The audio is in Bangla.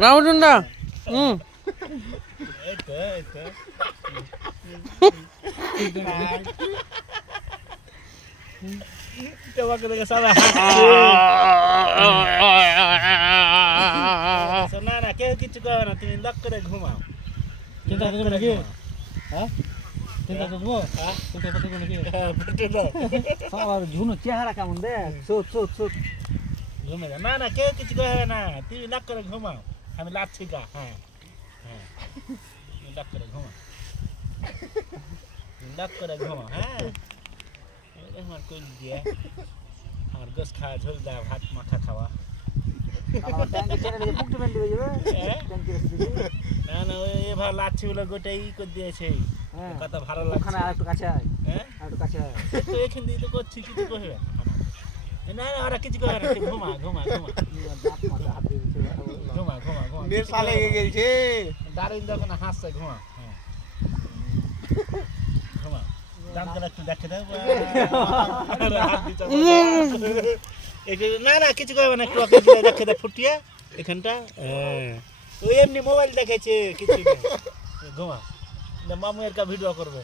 না উঠুন না না না কেউ কিছু করে না, তুমি লক করে ঘুমাও। চিন্তা করবে নাকি? হ্যাঁ চিন্তা করবো? চিন্তা করতে নাকি? সবার ঝুনো চেহারা কেমন দেখ, চোখ চোখ চোখ ঘুমে যা। না না কেউ কিছু করে না, তুমি লক করে ঘুমাও, আমি লাচ্ছি গা। হ্যাঁ হ্যাঁ তুমি লক করে ঘুমাও, লক করে ঘুমাও। হ্যাঁ আমার কই দিয়ে আমার গোস খাওয়া, ঝোল দেওয়া, ভাত মাখা খাওয়া। আমার ট্যাঙ্কি ছেড়ে দিয়ে পুকটে মেন্ডি হয়ে যাবে। ট্যাঙ্কি রাস্তা দিয়ে। না না ওই এবার লাচ্ছি গুলো গোটাই করে দিয়েছে, হ্যাঁ কত ভালো ওখানে লাগছে। আর একটু কাছে আয়, হ্যাঁ আর একটু কাছে আয়। তো এখান দিয়ে তো করছি, কিছু করবে না। না না ওরা কিছু করবে না, তুই ঘুমা ঘুমা ঘুমা দাঁত মাথা হাত দিয়ে দিচ্ছে, কথা বললাম। ঘুমা ঘুমা ঘুমা। নেশা লেগে গেছে। দাঁড়িয়ে যখন হাসছে, ঘুমা। হ্যাঁ ঘুমা, দাঁতগুলো একটু দেখে দাও। না না কিছু করবে না, একটু ওকে দিয়ে দেখে দাও ফুটিয়ে এখানটা। ওই এমনি মোবাইল দেখেছে, কিছু ঘুমা। মামু এর কা ভিডিও করবে।